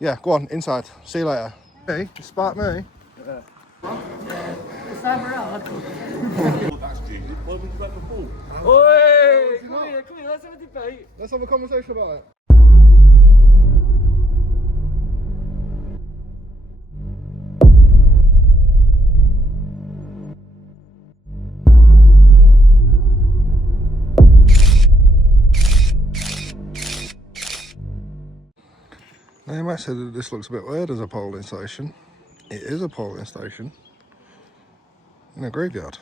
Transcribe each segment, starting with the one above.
Yeah, go on, inside. See you later. Hey, you spark me. Yeah. It's overall. That's genius. Why would you let the ball? Oi! Come here, let's have a debate. Let's have a conversation about it. Now you might say that this looks a bit weird as a polling station. It is a polling station in a graveyard.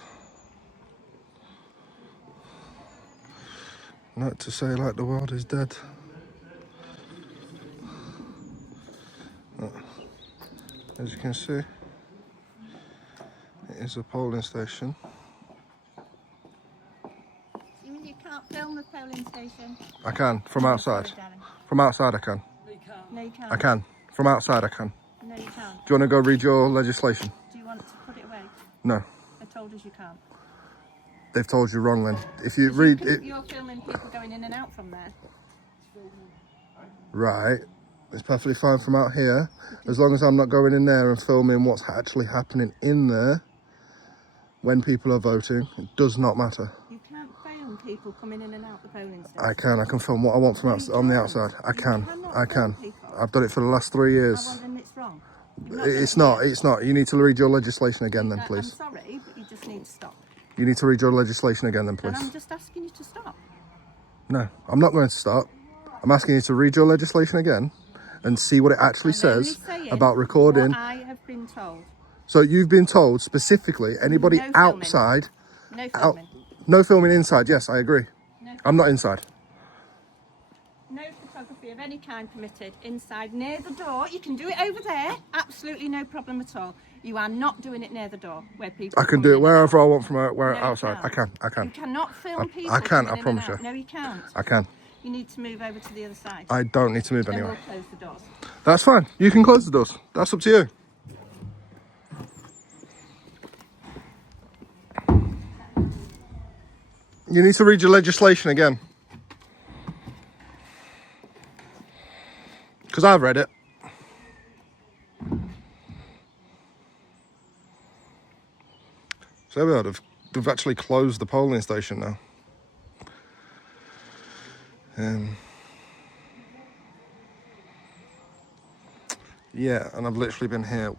Not to say like the world is dead. As you can see, it is a polling station. You mean you can't film the polling station? I can, from outside. Sorry, darling. From outside I can. No, you can't. No, you can't. I can. From outside I can. No, you can't. Do you want to go read your legislation? Do you want to put it away? No. I told us you can't. They've told you wrong then. If you 'Cause read you it... You're filming people going in and out from there. Right. It's perfectly fine from out here. As long as I'm not going in there and filming what's actually happening in there when people are voting. It does not matter. You can't film people coming in and out the polling station. I can film what I want from on the outside. I can. I've done it for the last 3 years. Well, then it's wrong. It's not. You need to read your legislation again then, please. I'm sorry, but you just need to stop. You need to read your legislation again then, please. And I'm just asking you to stop. No, I'm not going to stop. I'm asking you to read your legislation again and see what it actually says about recording. What I have been told. So you've been told specifically anybody No filming. outside... No filming. No filming inside, yes, I agree. No I'm not inside. No photography of any kind permitted inside near the door. You can do it over there. Absolutely no problem at all. You are not doing it near the door where people. I can do it wherever I want from where No, outside. you can't. I can. You cannot film people. I can, coming I in and promise out. you. No, you can't. I can. You need to move over to the other side. I don't need to move Then anywhere. we'll close the doors. That's fine. You can close the doors. That's up to you. You need to read your legislation again. Because I've read it. So there we are. They've actually closed the polling station now. Yeah, and I've literally been here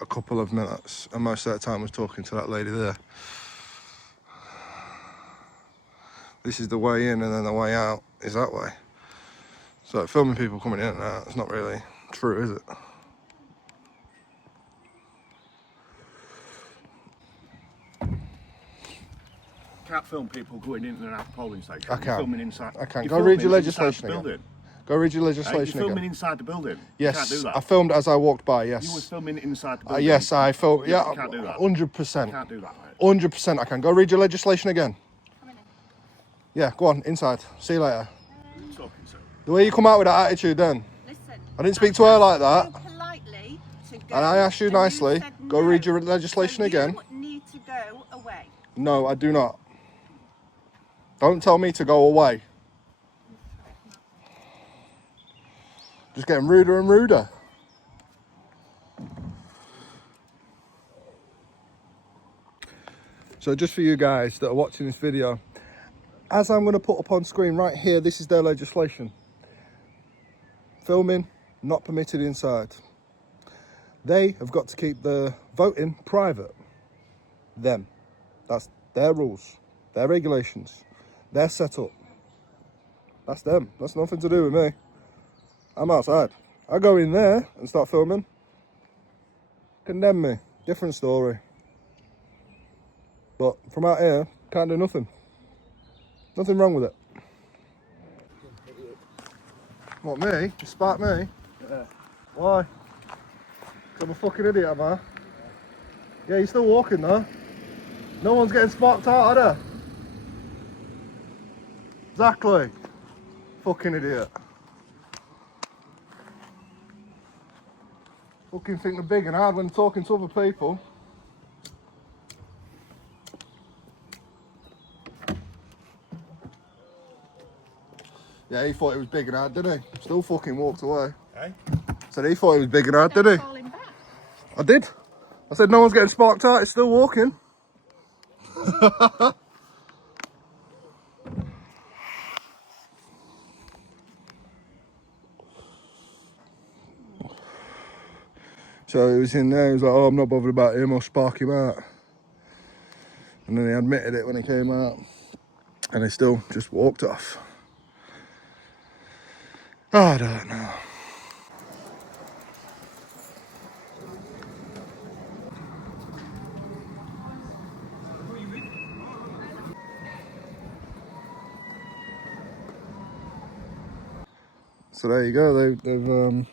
a couple of minutes, and most of that time was talking to that lady there. This is the way in, and then the way out is that way. So filming people coming in and out, it's not really true, is it? Can't film people going in and out of the polling station. I can. You're filming inside. I can. You're Go read your filming legislation inside the again. building. Go read your You're legislation filming again. inside the building. You Yes, can't do that. I filmed as I walked by, You was yes. filming inside the building. Yes, I filmed, You yeah, can't do that. 100%. You can't do that, mate. 100% I can. Go read your legislation again. Come in. Yeah, go on, inside. See you later. What are you talking to? The way you come out with that attitude then. Listen. I didn't speak to her like that. So politely to go, And I asked you and nicely, said go no. read your legislation So again. You need to go away. No, I do not. Don't tell me to go away. Just getting ruder and ruder. So just for you guys that are watching this video, as I'm going to put up on screen right here, this is their legislation. Filming not permitted inside. They have got to keep the voting private. Them. That's their rules, their regulations, their setup. That's them. That's nothing to do with me. I'm outside. I go in there and start filming. Condemn me. Different story. But from out here, can't do nothing. Nothing wrong with it. What, me? You spark me? Yeah. Why? 'Cause I'm a fucking idiot, am I? Yeah, you're still walking though. No one's getting sparked out, are they? Exactly. Fucking idiot. Fucking think they're big and hard when talking to other people. Yeah, he thought it was big and hard, didn't he? Still fucking walked away. Hey? So he thought he was big and hard, did he? Call him back. I did. I said no one's getting sparked out, it's still walking. So he was in there, he was like, oh, I'm not bothered about him, I'll spark him out. And then he admitted it when he came out. And he still just walked off. Oh, I don't know. So there you go, they've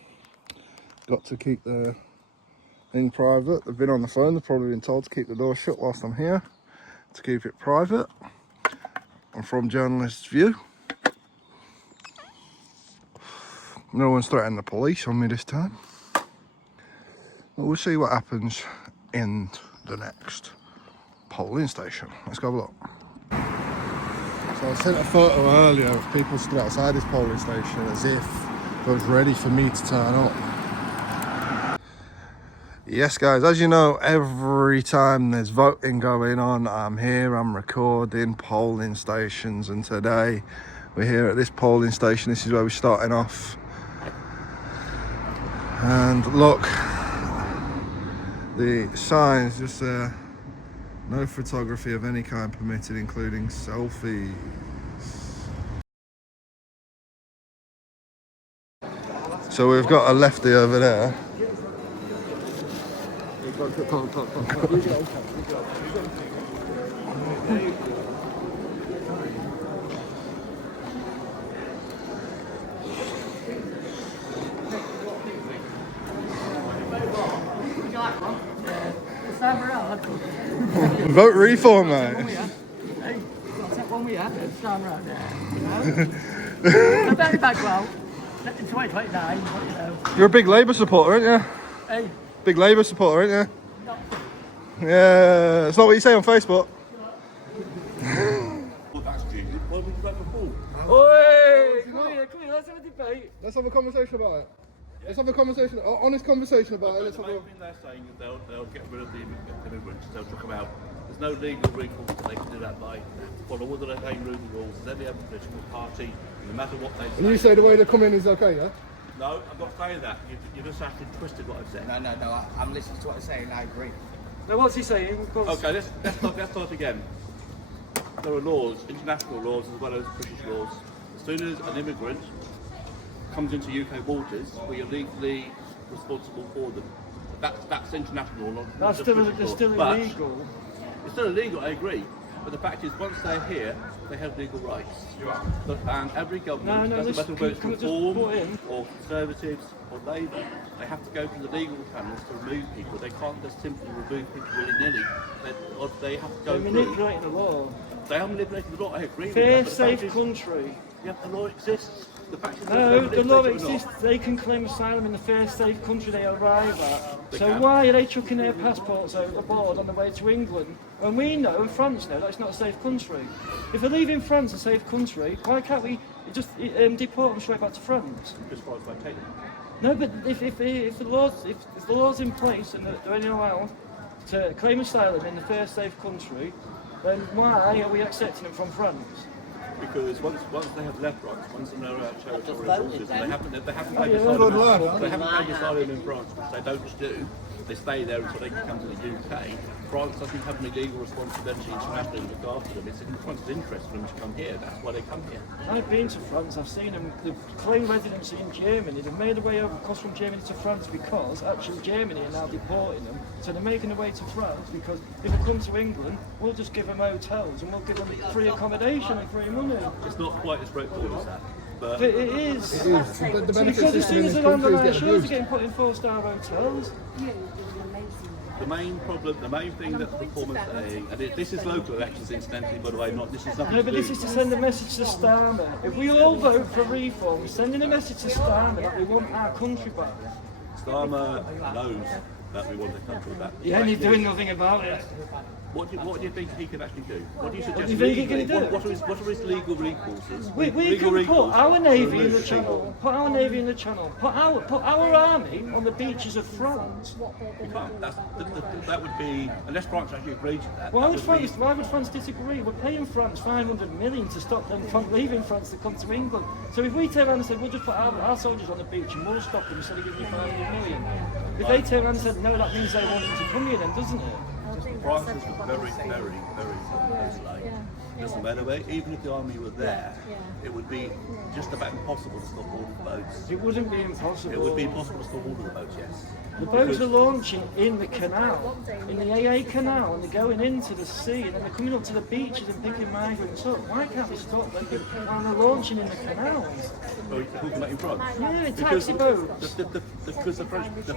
got to keep their thing private. They've been on the phone, they've probably been told to keep the door shut whilst I'm here, to keep it private and from journalists' view. No one's threatened the police on me this time. But we'll see what happens in the next polling station. Let's go have a look. So I sent a photo earlier of people stood outside this polling station as if they was ready for me to turn up. Yes guys, as you know, every time there's voting going on, I'm here, I'm recording polling stations, and today we're here at this polling station. This is where we're starting off. And look, the signs just there. No photography of any kind permitted, including selfies. So we've got a lefty over there. Vote reform, mate. Hey, that one we have, it's down right there. A very bad well. In 2029, but you know. You're a big Labour supporter, aren't you? Hey, Big Labour supporter, aren't you? Yeah, it's not what you say on Facebook. oi, come here, let's have a debate. Let's have a conversation about it. Let's have a conversation, an honest conversation about it. Let's The have a... main thing they're saying is they'll get rid of the immigrants, they'll chuck them out. There's no legal recourse that they can do that by. Follow all the same rules as any other political party, no matter what they say. And you say the way they come in is okay, yeah? No, I'm not saying that. You just actually twisted what I've said. No, I'm listening to what they're saying, I agree. Now what's he saying? Okay, let's start again. There are laws, international laws as well as British laws. As soon as an immigrant comes into UK waters, we are legally responsible for them. That's international law. That's still illegal. It's still illegal, I agree. But the fact is, once they're here, they have legal rights. And every government, doesn't matter whether it's Reform or Conservatives or Labour, they have to go through the legal channels to remove people. They can't just simply remove people willy-nilly. They have to go through. They're manipulating the law. They are manipulating the law, I agree with Fair, that. safe country. Yeah, the law exists. The fact is, No, the law they do exists. not. They can claim asylum in the fair, safe country they arrive at. They So can. why are they chucking their passports overboard on the way to England? And we know, and France know, that it's not a safe country. If they're leaving France a safe country, why can't we just deport them straight back to France? As far as I take it. No, but if the law's in place and they're only allowed to claim asylum in the fair, safe country, then why are we accepting them from France? Because once they have left France, once they're our territorial waters, they haven't paid asylum in France, which they don't just do. They stay there until they can come to the UK. France doesn't have any legal responsibility internationally to look after them. It's in France's interest for them to come here. That's why they come here. I've been to France, I've seen them, they've claimed residency in Germany, they've made their way over across from Germany to France because actually Germany are now deporting them, so they're making their way to France because if they come to England, we'll just give them hotels and we'll give them free accommodation and free money. It's not quite as straightforward as that. But But it is. The benefits Because as soon as in they're on the countries line, get sure they're abused. getting put in 4-star hotels. the main thing that the reform is saying, and this is local elections incidentally, by the way, not this is nothing No, to but do. this is to send a message to Starmer. If we all vote for reform, we're sending a message to Starmer that we want our country back. Starmer knows that we want the country back. Yeah, and he's doing nothing about it. What do you think he could actually do? What do you suggest? do you think he legally? can do? What are his legal recourses? We Legal can put recourse our to navy in remove the people. channel. Put our navy in the channel. Put our army on the beaches of France. You can't. That would be, unless France actually agreed to that. Why that would be- France disagree? We're paying France 500 million to stop them from leaving France to come to England. So if we turn around and say we'll just put our soldiers on the beach and we'll stop them instead of giving you 500 million. If they turn around and said no, that means they want them to come here then, doesn't it? France is very isolated. Doesn't matter where, even if the army were there, it would be just about impossible to stop all the boats. It wouldn't be impossible. It would be impossible to stop all of the boats, yes. The boats are launching in the canal, in the AA canal, and they're going into the sea, and then they're coming up to the beaches and picking migrants up. Why can't we stop them while they're launching in the canals? Oh, you're talking about in France? Yeah, taxi boats. Because the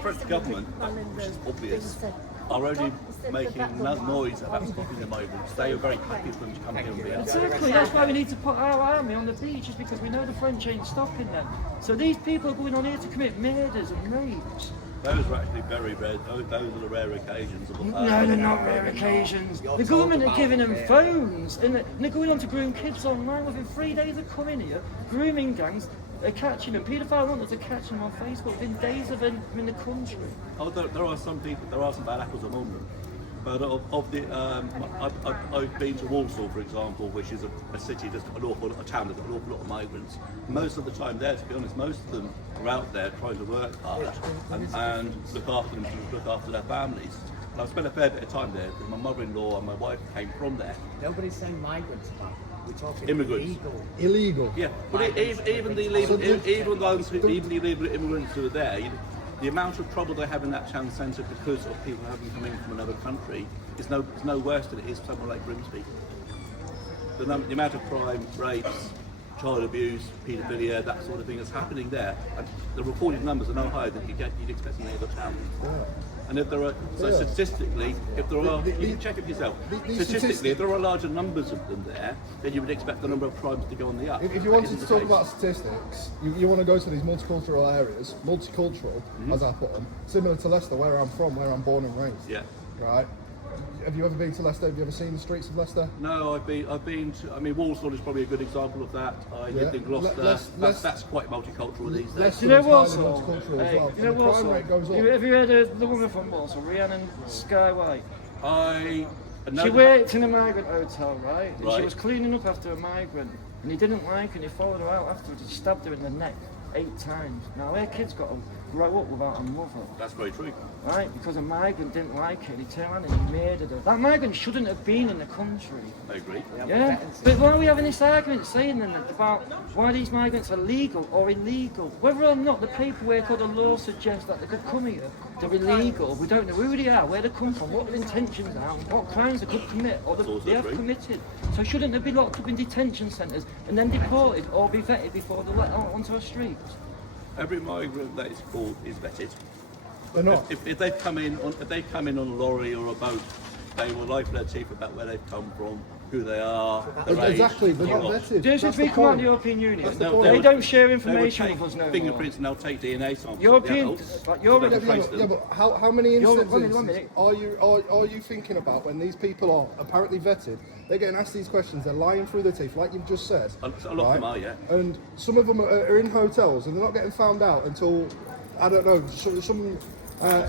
French government, which is obvious, are only making noise about stopping the migrants. They are very happy for them to come here and be out. Exactly, that's why we need to put our army on the beaches, because we know the French ain't stopping them. So these people are going on here to commit murders and rapes. Those are actually very rare. Those are the rare occasions of No, they're not rare occasions. The government are giving them phones, and they're going on to groom kids online. Within 3 days of coming here, grooming gangs are catching them. Paedophile hunters are catching them on Facebook within days of them in the country. Oh, there are some people. There are some bad apples among them. But I've been to Warsaw, for example, which is a city, just a town with an awful lot of migrants. Most of the time there, to be honest, most of them are out there trying to work hard and look after their families. And I've spent a fair bit of time there because my mother-in-law and my wife came from there. Nobody's saying migrants about. We're talking Immigrants. Illegal. Yeah, but even the illegal, even the illegal immigrants who are there, the amount of trouble they have in that town centre because of people having come in from another country is no worse than it is somewhere like Grimsby. The amount of crime, rapes, child abuse, paedophilia, that sort of thing is happening there, and the reported numbers are no higher than you'd expect in any other town. And if there are, statistically, if there are, you can check it yourself. Statistically, if there are larger numbers of them there, then you would expect the number of crimes to go on the up. If you wanted to talk about statistics, you want to go to these multicultural areas, multicultural, as I put them, similar to Leicester, where I'm from, where I'm born and raised. Yeah. Right? Have you ever been to Leicester? Have you ever seen the streets of Leicester? No, I've been to, I mean, Walsall is probably a good example of that. I lived in Gloucester. That's quite multicultural these days. Leicester You know is Walsall? highly multicultural as well. You know And the crime Walsall? rate goes up. Have you heard of the woman from Walsall, Rhiannon Skywhite? I know She that- worked in a migrant hotel, right? And she Right. was cleaning up after a migrant. And he didn't like her and he followed her out afterwards. He stabbed her in the neck 8 times. Now her kid's got to grow up without a mother, That's very true. right? Because a migrant didn't like her and he turned around and he murdered her. That migrant shouldn't have been in the country. I agree. Yeah, but why are we having this argument saying then about why these migrants are legal or illegal? Whether or not the paperwork or the law suggests that they could come here, they're illegal. We don't know who they are, where they come from, what their intentions are, what crimes they could commit or also they have true. committed. So shouldn't they be locked up in detention centres and then deported or be vetted before they're let out onto our streets? Every migrant that is called is vetted. They're not. If they come in on a lorry or a boat, they will lie for their teeth about where they've come from, who they are, their age, Exactly, they're not what. vetted. Just That's as we the come out of point. the European Union, That's the No, point. they don't share They would information take with us no more. fingerprints and they'll take DNA samples. European, of the adults, like so Europe, they can trace Yeah, them. but how many One instances minute. are you thinking about when these people are apparently vetted? They're getting asked these questions. They're lying through their teeth, like you've just said. A lot of them are, yeah. And some of them are in hotels, and they're not getting found out until I don't know. Some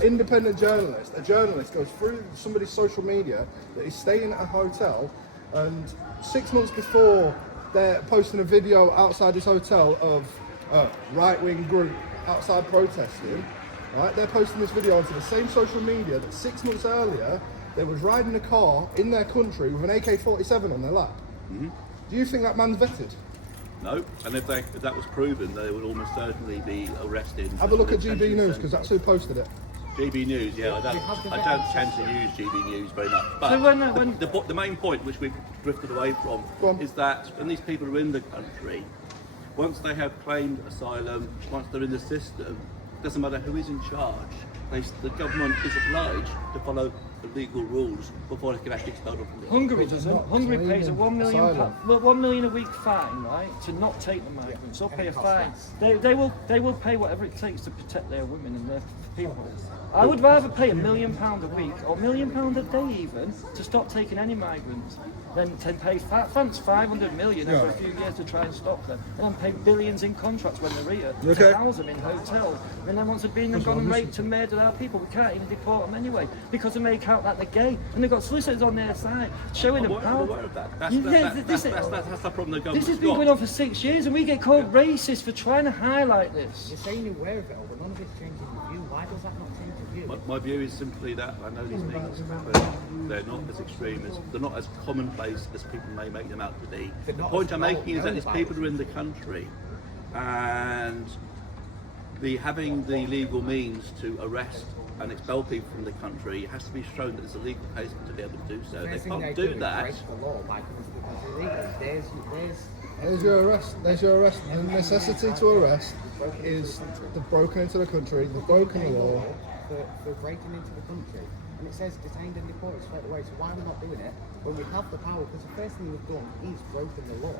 independent journalist, a journalist, goes through somebody's social media that is staying at a hotel, and 6 months before they're posting a video outside this hotel of a right-wing group outside protesting. Right, they're posting this video onto the same social media that 6 months earlier they was riding a car in their country with an AK-47 on their lap. Do you think that man's vetted? No, and if that was proven, they would almost certainly be arrested. Have a look at GB News, because that's who posted it. GB News, yeah, I don't tend to use GB News very much. But So when- the main point which we've drifted away Go from on. is that when these people are in the country, once they have claimed asylum, once they're in the system, it doesn't matter who is in charge. The government is obliged to follow the legal rules before they can actually expel them from the Hungary doesn't. Hungary pays a £1 million, asylum. £1 million a week fine, right, to not take the migrants. They'll pay a fine. They will pay whatever it takes to protect their women and their people. I would rather pay £1 million a week or £1 million a day even to stop taking any migrants than to pay France 500 million over a few years to try and stop them, and then pay billions in contracts when they're here to house them in hotels. And then once they've been and gone and raped and murdered our people, we can't even deport them anyway because they make out that they're gay, and they've got solicitors on their side showing them how. I'm aware of that. That's the problem the government's This has been going on for 6 years, and we get called racist for trying to highlight this. You're saying you're aware of it all, but none of it's changing your view. Why does that not change your view? My view is simply that I know these things, but they're not as extreme as, they're not as commonplace as people may make them out to be. The point I'm making is that these people are in the country, and having the legal means to arrest and expel people from the country has to be shown that there's a legal case to be able to do so. They can't do that. Break the law by coming to the country illegally. There's your arrest. There's your arrest. The necessity to arrest is they've broken into the country, they've broken the law. For breaking into the country. And it says detained and deported straight away. So why are we not doing it when we have the power? Because the first thing we've done is broken the law.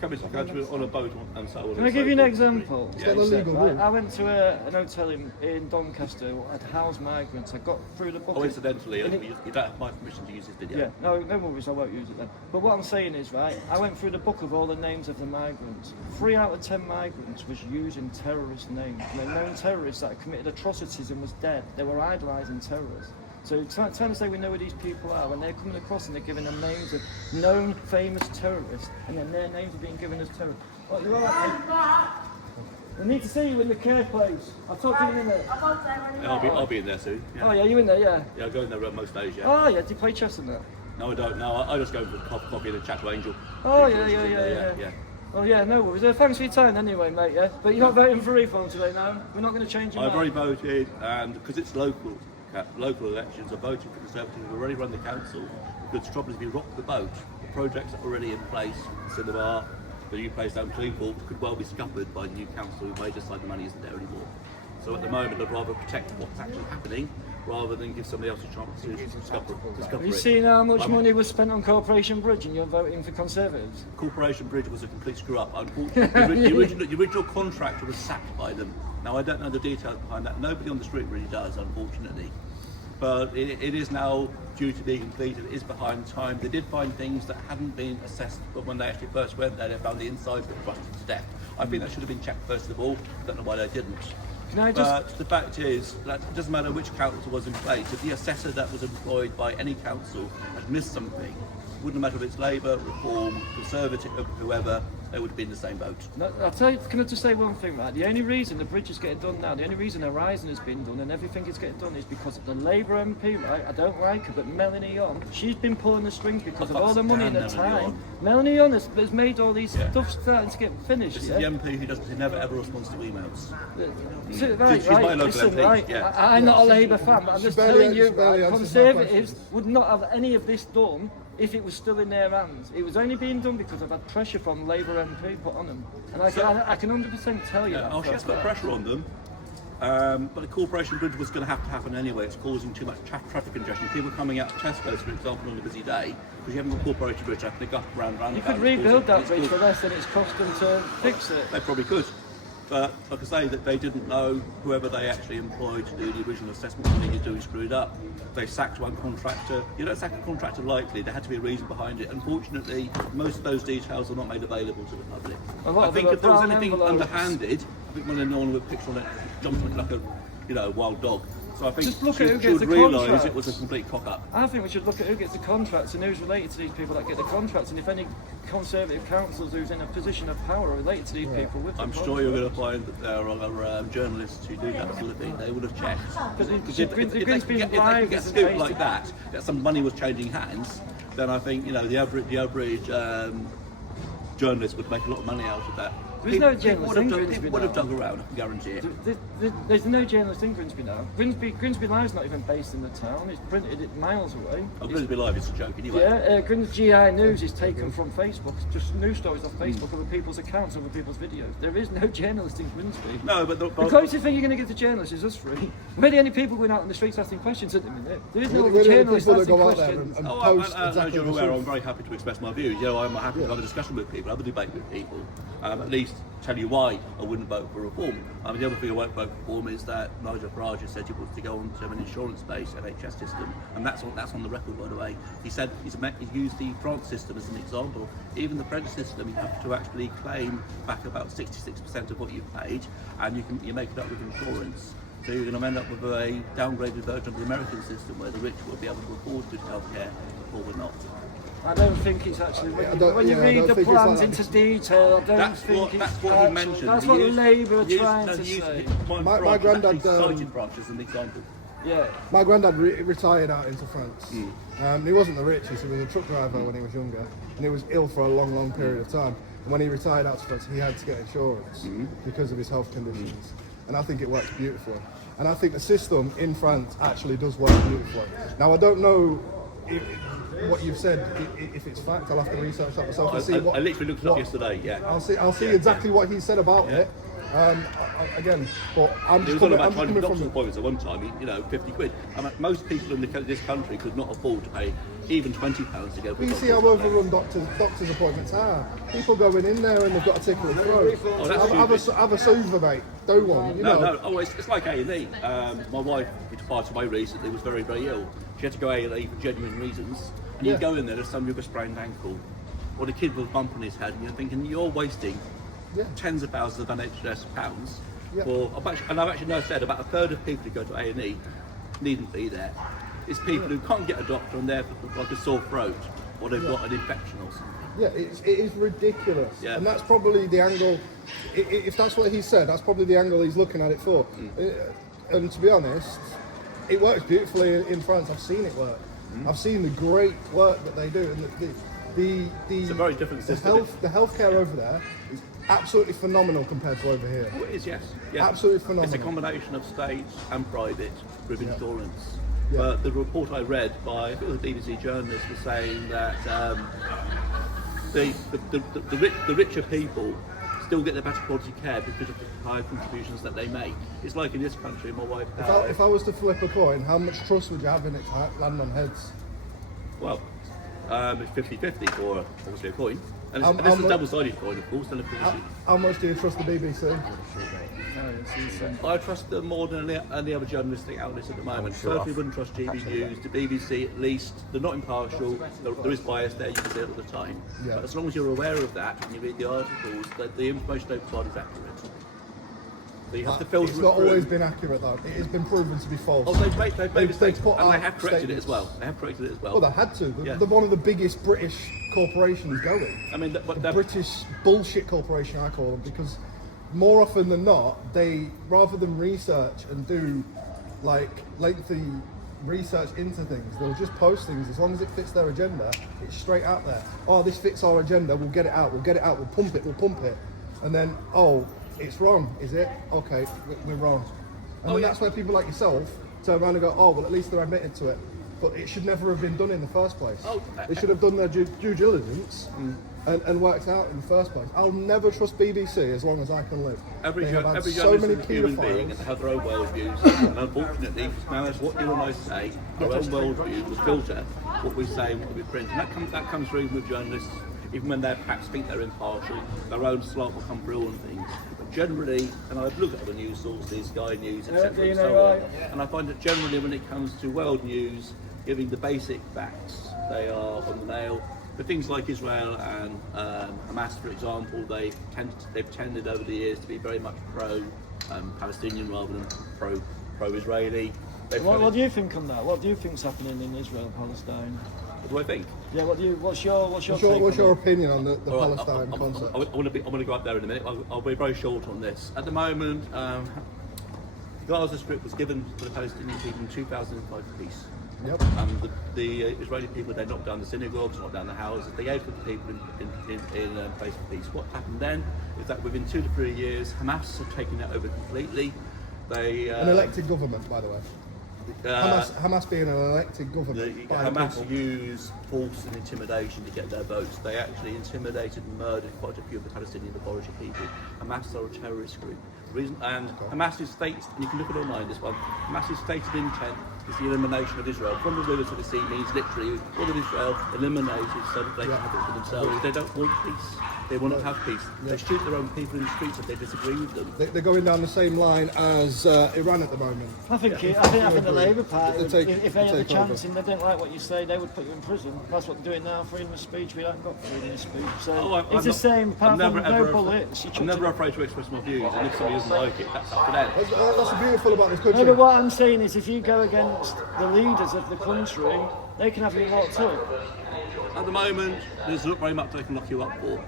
Coming to the country on a boat and so on. Can I give you an example? It's got the legal rule. I went to an hotel in Doncaster. I'd housed migrants. I got through the book. Oh, incidentally, you don't have my permission to use this video. Yeah, no worries, I won't use it then. But what I'm saying is, right, I went through the book of all the names of the migrants. 3 out of 10 migrants was using terrorist names. They're known terrorists that had committed atrocities and was dead. They were idolising terrorists. So trying to say we know who these people are, when they're coming across and they're giving them names of known famous terrorists, and then their names are being given as terrorists. Oh, you're all right, mate? I need to see you in the care place. I'll talk to you in a minute. I'll be in there soon. Yeah. Oh yeah, you in there, yeah? Yeah, I go in there most days, yeah. Oh yeah, do you play chess in there? No, I don't. No, I just go for coffee and a chat to Angel. Oh yeah. Oh yeah, no worries. Thanks for your time anyway, mate, yeah? But you're not voting for reform today, no? We're not going to change your I've mind. already voted, and because it's local elections, I voted for Conservatives. We've already run the council. Because the trouble is, if you rock the boat, the projects are already in place. Cinema, the new place down Cleveland could well be scuppered by the new council who may decide the money isn't there anymore. So at the moment, I'd rather protect what's actually happening rather than give somebody else a chance to scupper Have you it. seen how much money was spent on Corporation Bridge and you're voting for Conservatives? Corporation Bridge was a complete screw up. Unfortunately, the original contractor was sacked by them. Now, I don't know the details behind that. Nobody on the street really does, unfortunately. But it is now due to be completed. It is behind time. They did find things that hadn't been assessed, but when they actually first went there, they found the insides were rusted to death. I think that should have been checked first of all. I don't know why they didn't. But the fact is that it doesn't matter which council was in place. If the assessor that was employed by any council had missed something, it wouldn't matter if it's Labour, Reform, Conservative, whoever, they would have been in the same boat. No, I'll tell you, can I just say one thing, right? The only reason the bridge is getting done now, the only reason Horizon has been done and everything is getting done is because of the Labour MP, right? I don't like her, but Melanie Yon, she's been pulling the strings because of all the money and the time. Melanie Yon has made all these stuff starting to get finished. This is the MP who never ever responds to emails. Right, She's my local listen, MP, right, yeah. I'm not a Labour fan, but I'm just telling you, barely right, answers my Conservatives would not have any of this done if it was still in their hands. It was only being done because I've had pressure from Labour MP put on them. And I can 100% tell you that. Oh, she has got pressure on them. But the Corporation Bridge was going to happen anyway. It's causing too much traffic congestion. People coming out of Tesco's, for example, on a busy day, because you haven't got Corporation Bridge, have to go up around. You could rebuild that bridge for less than it's cost them to fix it. They probably could. But like I say, that they didn't know whoever they actually employed to do the original assessment what they needed to do screwed up. They sacked one contractor. You don't sack a contractor lightly. There had to be a reason behind it. Unfortunately, most of those details are not made available to the public. I think if there was anything underhanded, I think when anyone with a picture on it jumped like a wild dog. So I think Just look at who she gets would the realise contracts. it was a complete cock-up. I think we should look at who gets the contracts and who's related to these people that get the contracts, and if any Conservative councils who's in a position of power are related to these people with the I'm sure you're going to find that there are journalists who do that sort of thing. They would have checked. Because if they can get a scoop like that some money was changing hands, then I think the average journalist would make a lot of money out of that. There's no journalist in Grimsby People would have now. dug around, I can guarantee it. There's no journalist in Grimsby now. Grimsby Live's not even based in the town. It's printed it miles away. Oh, Grimsby Live is a joke anyway. Yeah, Grimsby GI News is taken from Facebook. Just news stories off Facebook, other people's accounts, other people's videos. There is no journalist in Grimsby. No, but The closest thing you're going to get to journalists is us three. We're the only people going out on the streets asking questions at the minute. There is no We're other the journalist people that asking go out there questions. and Oh, post as exactly you're the aware, I'm truth. very happy to express my views. You know, I'm happy to have a discussion with people, have a debate with people, at least tell you why I wouldn't vote for reform. The other thing I won't vote for reform is that Nigel Farage has said he wants to go on to an insurance-based NHS system, and that's on the record, by the way. He said he's used the France system as an example. Even the French system, you have to actually claim back about 66% of what you've paid, and you make it up with insurance. So you're going to end up with a downgraded version of the American system where the rich will be able to afford good healthcare, or we're not. I don't think it's actually, I when don't you read the think it's plans like into detail, I don't That's think what, it's that's what actual, he mentioned. That's He what used- Labour are he used- trying no, to he used say. My granddad, actually cited France as an example. Yeah. My granddad retired out into France. He wasn't the richest, he was a truck driver when he was younger, and he was ill for a long, long period of time. And when he retired out to France, he had to get insurance because of his health conditions. And I think it works beautifully. And I think the system in France actually does work beautifully. Now, I don't know what you've said, if it's fact. I'll have to research that myself and see what... I literally looked it up yesterday, yeah. I'll see exactly what he said about it. Again, but I'm It just was all coming, about I'm trying to coming doctor's from... appointments at one time, 50 quid. Most people in this country could not afford to pay even £20 to go for a You see how doctor's overrun doctor's appointments are. People going in there and they've got a tickle of throat. Oh, that's Have a soother, mate. Do one. You know. No. Oh, it's like A&E. My wife, which passed away recently, was very, very ill. She had to go A&E for genuine reasons. And you go in there, there's somebody with a sprained ankle, or the kid with a bump on his head, and you're thinking you're wasting tens of thousands of NHS pounds. Yeah. And I've actually said about a third of people who go to A&E needn't be there. It's people who can't get a doctor and they're like a sore throat, or they've got an infection or something. Yeah, it is ridiculous. Yeah. And that's probably the angle, if that's what he said, that's probably the angle he's looking at it for. And to be honest, it works beautifully in France. I've seen it work. I've seen the great work that they do. And It's a very different system. The healthcare over there is absolutely phenomenal compared to over here. Oh, it is, yes. Yeah. Absolutely phenomenal. It's a combination of state and private with insurance. Yeah. But the report I read by, I think it was a BBC journalist, was saying that the richer people still get the better quality care because of the higher contributions that they make. It's like in this country, my wife... If I was to flip a coin, how much trust would you have in it to land on heads? Well, it's 50-50 for obviously a coin. And How this is a much- double-sided coin, of course. And of course How much do you trust the BBC? I trust them more than any other journalistic outlets at the moment. Certainly wouldn't trust GB News, the BBC at least. They're not impartial. There is bias there, you can see it all the time. Yeah. But as long as you're aware of that and you read the articles, the information they provide is accurate. So you have to filter It's it not through. always been accurate though. It has been proven to be false. Oh, they've made mistakes, put and they out have corrected it as statements. well. They have corrected it as well. Well, they had to. Yeah. They're one of the biggest British corporations going. I mean, but The British bullshit corporation, I call them, because more often than not, they, rather than research and do like lengthy research into things, they'll just post things. As long as it fits their agenda, it's straight out there. Oh, this fits our agenda, we'll get it out, we'll pump it. And then, oh, it's wrong, is it? Okay, we're wrong. And then that's where people like yourself turn around and go, oh, well, at least they're admitted to it. But it should never have been done in the first place. They should have done their due diligence and worked out in the first place. I'll never trust BBC as long as I can live. Every They have had journalist so many is a human being paedophiles. and they have their own worldviews. And unfortunately, no matter what you and I say, our own worldview will filter what we say and what we print. And that comes through with journalists, even when they perhaps think they're impartial, their own slant will come through on things. But generally, and I've looked at the news sources, Sky News, etc. and so on, and I find that generally when it comes to world news, giving the basic facts, they are on the nail. But things like Israel and Hamas, for example, they've tended over the years to be very much pro-Palestinian rather than pro-Israeli. What do you think on that? What do you think's happening in Israel and Palestine? What do I think? Yeah, what's your take What's on your it? opinion on the All right, Palestine concept? I'm going to go up there in a minute. I'll be very short on this. At the moment, Gaza Strip was given to the Palestinian people in 2005 peace. Yep. And the Israeli people, they knocked down the synagogues, knocked down the houses. They gave to the people in place of peace. What happened then is that within 2 to 3 years, Hamas have taken it over completely. An elected government, by the way. Hamas being an elected government. By Hamas people. used force and intimidation to get their votes. They actually intimidated and murdered quite a few of the Palestinian Authority people. Hamas are a terrorist group. Hamas's stated, and you can look at online this one, Hamas's stated intent is the elimination of Israel. From the river to the sea means literally all of Israel eliminated so that they can have it for themselves. They don't want peace. They will not have peace. They shoot their own people in the streets if they disagree with them. They're going down the same line as Iran at the moment. I think the Labour Party, if they had the chance and they didn't like what you say, they would put you in prison. That's what they're doing now, freedom of speech. We haven't got freedom of speech. So it's the same, apart from no bullets. I'm never afraid to express my views, and if somebody doesn't like it, that's up to them. That's what's beautiful about this country. No, but what I'm saying is if you go against the leaders of the country, they can have you locked up. At the moment, there's not very much they can lock you up for.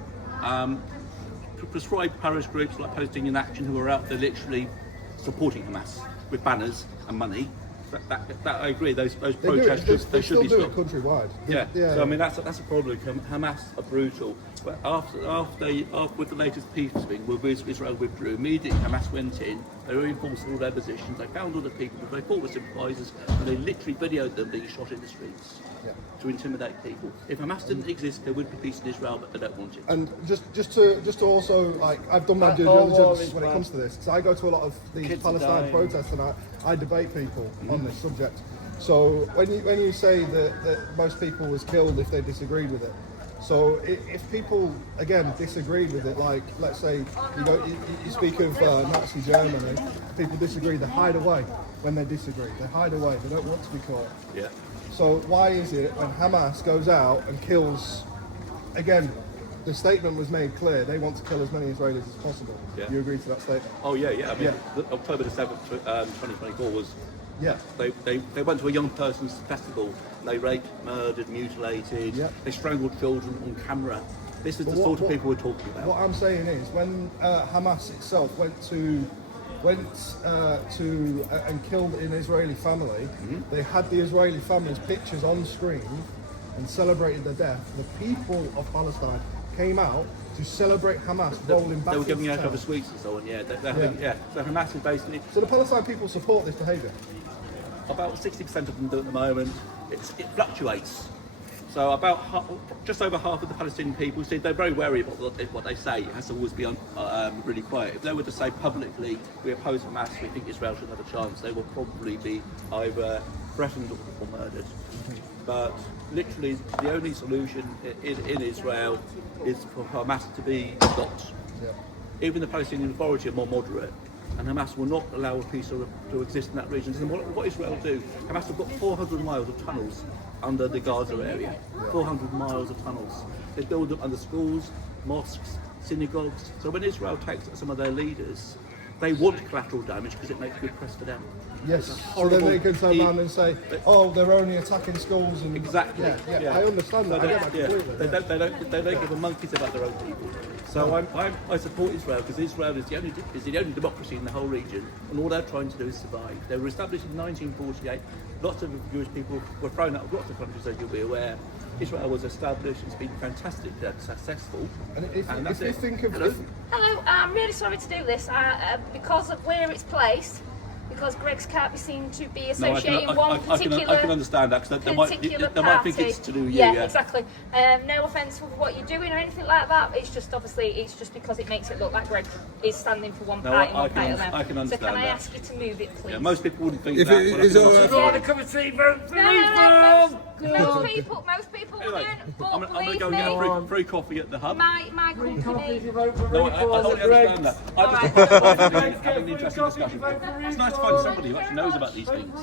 Prescribed terrorist groups like Palestinian Action, who are out there literally supporting Hamas with banners and money. That I agree. Those protests they should be stopped. Countrywide. Yeah. So I mean that's a problem. Hamas are brutal. But after with the latest peace thing, where Israel withdrew, immediately Hamas went in. They reinforced all their positions. They found all the people. They fought with sympathisers, and they literally videoed them being shot in the streets to intimidate people. If Hamas didn't exist, there would be peace in Israel, but they don't want it. And just to also, like, I've done my due diligence when it comes to this, because I go to a lot of these Palestine protests and I debate people on this subject. So when you say that most people was killed if they disagreed with it, so if people again disagreed with it, like let's say you speak of Nazi Germany, people disagree, they hide away when they disagree. They hide away. They don't want to be caught. Yeah. So why is it when Hamas goes out and kills, again, the statement was made clear, they want to kill as many Israelis as possible. Yeah. You agree to that statement? Oh yeah. I mean, October the 7th, 2024 was. Yeah. They went to a young person's festival. They raped, murdered, mutilated. Yeah. They strangled children on camera. This is the sort of people we're talking about. What I'm saying is, when Hamas itself went to and killed an Israeli family, they had the Israeli family's pictures on screen and celebrated their death. The people of Palestine came out to celebrate Hamas rolling back. They were giving out other sweets and so on. Yeah. So Hamas is basically. So the Palestine people support this behaviour. About 60% of them do at the moment. It fluctuates. So just over half of the Palestinian people say they're very wary about what they say. It has to always be really quiet. If they were to say publicly, we oppose Hamas, we think Israel should have a chance, they will probably be either threatened or murdered. But literally, the only solution in Israel is for Hamas to be stopped. Yeah. Even the Palestinian Authority are more moderate, and Hamas will not allow a peace to exist in that region. And what Israel do, Hamas have got 400 miles of tunnels under the Gaza area, 400 miles of tunnels. They build them under schools, mosques, synagogues. So when Israel takes some of their leaders, they want collateral damage because it makes good press for them. Yes, so then they can turn around and say, "Oh, they're only attacking schools." And exactly. Yeah. I understand that. I get that completely. They don't give a monkeys about their own people. So I support Israel because Israel is the only democracy in the whole region, and all they're trying to do is survive. They were established in 1948. Lots of Jewish people were thrown out of lots of countries, as you'll be aware. Israel was established. It's been fantastic, successful. And if you think of Hello, I'm really sorry to do this because of where it's placed. Because Greggs can't be seen to be associating one particular. I can understand that because they might think it's to do with you. Yeah, exactly. No offence with what you're doing or anything like that. It's just because it makes it look like Greg is standing for one party and one party. I can understand so can I that. ask you to move it, please? Yeah, most people wouldn't think If that. it is all right. Most people wouldn't. But I'm going to go believe and me, get a free coffee at the hub. my company. No, I totally understand that. I just having an interesting discussion. It's nice to find somebody who actually knows about these things.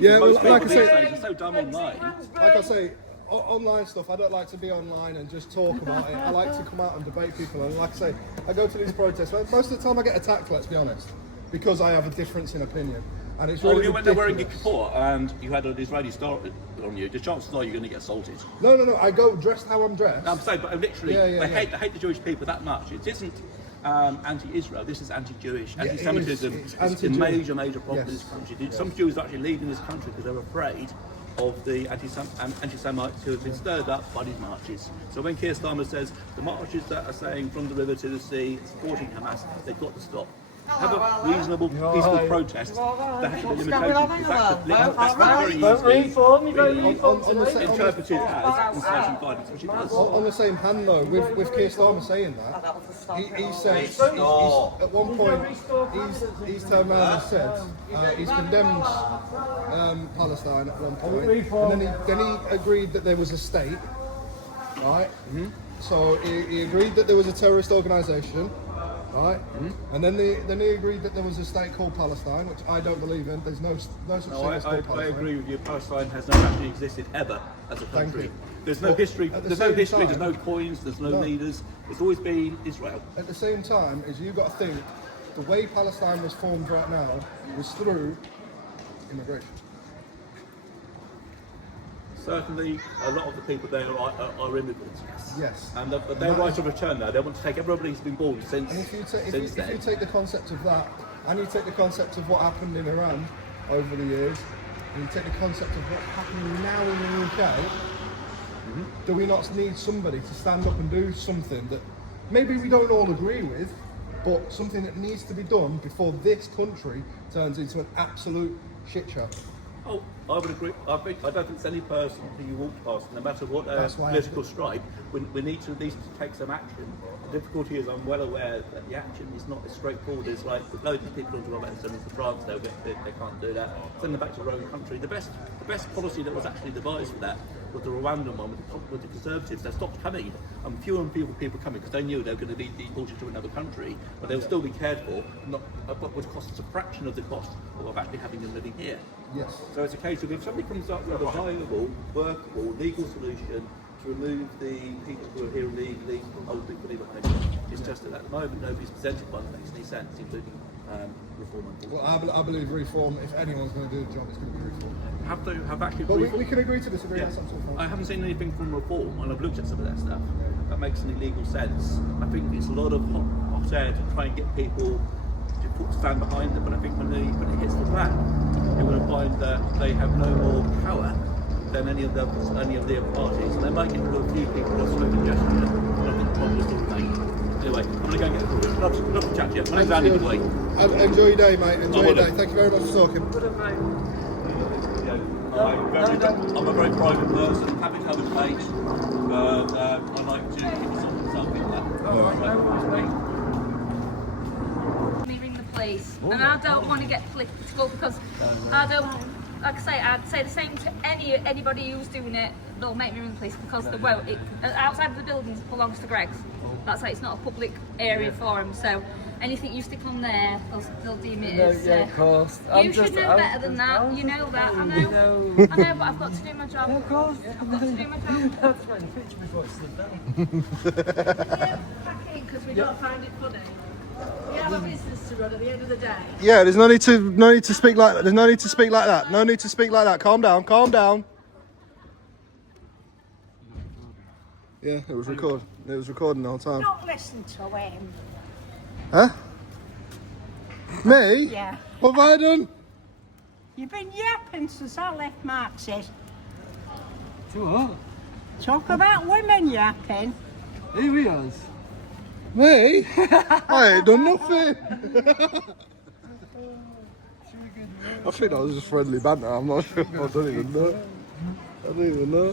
Yeah, well, Most people like I these say, days are so dumb online. like I say, online stuff, I don't like to be online and just talk about it. I like to come out and debate people. And like I say, I go to these protests. Most of the time I get attacked, let's be honest, because I have a difference in opinion. And it's really You went there wearing a ridiculous. kippah and you had an Israeli star on you. The chances are you're going to get assaulted. No, I go dressed how I'm dressed. I'm saying, but literally, Yeah. they hate the Jewish people that much. It isn't anti-Israel. This is anti-Jewish. Anti-Semitism it's is a anti-Jewish. major problem in this country. Some Jews are actually leaving this country because they're afraid of the anti-Semites who have been stirred up by these marches. So when Keir Starmer says the marches that are saying from the river to the sea, supporting Hamas, they've got to stop. Have a reasonable, peaceful protest. There has to be limitations. That's very easily interpreted as inciting violence, which it does. On the same hand, though, with Keir Starmer saying that, he says he's, at one point he's turned around and said he's condemned Palestine at one point, and then he agreed that there was a state, right? Mm-hmm. So he agreed that there was a terrorist organisation. Right, and then he agreed that there was a state called Palestine, which I don't believe in. There's no such thing as called Palestine. I agree with you. Palestine has not actually existed ever as a country. There's no history. There's no history. There's no coins. There's no leaders. It's always been Israel. At the same time, as you've got to think, the way Palestine was formed right now was through immigration. Certainly, a lot of the people there are immigrants. Yes. And their right of return now, they want to take everybody who's been born since And if you then. take the concept of that, and you take the concept of what happened in Iran over the years, and you take the concept of what's happening now in the UK, do we not need somebody to stand up and do something that maybe we don't all agree with, but something that needs to be done before this country turns into an absolute shit show? Oh, I would agree. I don't think there's any person who you walk past, no matter what political stripe, we need to at least take some action. The difficulty is I'm well aware that the action is not as straightforward as like loads of people into send them to France, they can't do that. Send them back to their own country. The best policy that was actually devised for that was the Rwandan one with the Conservatives. They stopped coming, and fewer people coming because they knew they were going to be deported to another country, but they'll still be cared for, but would cost us a fraction of the cost of actually having them living here. Yes. So it's a case of if somebody comes up with a viable, workable, legal solution to remove the people who are here illegally, I would be fully behind it. It's just that at the moment nobody's presented one that makes any sense, including reform. Well, I believe reform, if anyone's going to do the job, it's going to be reform. Have actually But reform. we can agree to disagree, Yeah. that's absolutely fine. I haven't seen anything from reform, and I've looked at some of that stuff. That makes any legal sense. I think it's a lot of hot air to try and get people to stand behind them, but I think when it hits the fan, you're going to find that they have no more power than any of the other parties. And they might get a few people who have spoken gesture, but I think the problem is still remain. Anyway, I'm going to go and get the food. Love to chat to you. My name's Andy, by the way. Enjoy your day, mate. Enjoy your day. Thank you very much for talking. I'm a very private person, happy to have a page, but I like to keep myself in that. Me ring the police, and I don't want to get political because I don't. Like I say, I'd say the same to anybody who's doing it. They'll make me ring the police because the outside of the buildings belongs to Greg's. That's like it's not a public area for him. So anything you stick on there, they'll deem it as. Yeah, of course. You should know better than that. You know that. I know. I know, but I've got to do my job. Of course. I've got to do my job. That's right. The picture before it stood down. Because we don't find it funny. We have a business to run at the end of the day. Yeah, there's no need to speak like that. There's no need to speak like that. No need to speak like that. Calm down. Calm down. Yeah, it was recording. It was recording the whole time. Don't listen to him. Huh? Me? Yeah. What have I done? You've been yapping since I left Marx's. To what? Talk about women yapping. Who he is? Me? I ain't done nothing. I think that was just friendly banter. I'm not sure. I don't even know.